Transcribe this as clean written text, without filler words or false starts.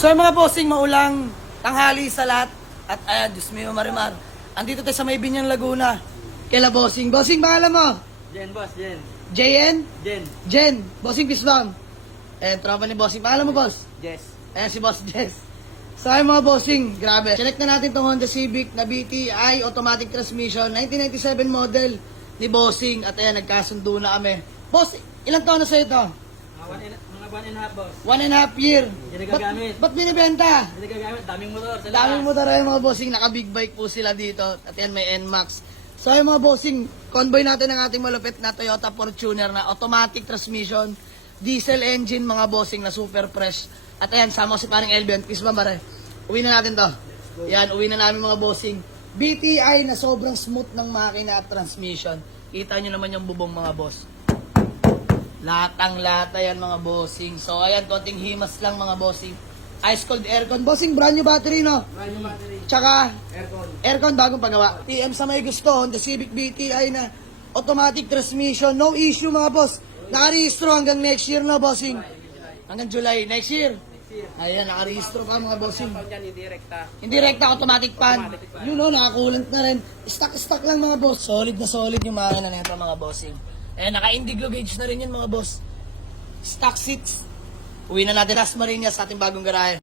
So mga bossing, maulang tanghali sa lahat. At ayan, Diyos mio marimar. Andito tayo sa may Binyang Laguna. Kaila bossing. Bossing, pangalan mo? Jen, boss, Jen. JN? Jen. Jen. Bossing, peace bomb. Ayan, tropa ni bossing. Pangalan mo, boss? Jess. Ayan si Boss Jess. Sa akin mga bossing, grabe. Select na natin itong Honda Civic na BTI automatic transmission, 1997 model ni bossing. At ayan, nagkasundo na kami. Boss, ilang taon na sa'yo ito? Mga 1.5, boss. 1.5 year. Hindi nagagamit. Ba't binibenta? Hindi nagagamit. Daming motor. Sa Daming motor ay mga bossing, naka-big bike po sila dito. At yan may NMAX. So yung mga bossing, convoy natin ang ating malupit na Toyota Fortuner na automatic transmission, diesel engine mga bossing na super fresh. At ayan, sama ko si parang Elbion. Peace ba mare? Uwi na natin to. Yan, uwi na namin mga bossing. BTI na sobrang smooth ng makina at transmission. Kita nyo naman yung bubong mga boss. Latang-lata yan mga bossing. So ayan, konting himas lang mga bossing. Ice cold aircon. Bossing, brand new battery no? Brand new battery. Tsaka, Aircon. aircon bagong pagawa. TM sa may gusto, Honda Civic BTI na automatic transmission. No issue mga boss. Nakarehistro hanggang next year na bossing. Hanggang July next year. Ayan, nakarehistro pa mga bossing. Yan, indirekta. Hindi rekta, automatic pan. Yun o, nakakulant na rin. Stock lang mga boss. Solid na solid yung makina na ito mga bossing. Ayan, naka-indigo gauge na rin yun mga boss. Stock seats. Uwi na natin Las Marinas sa ating bagong garahe.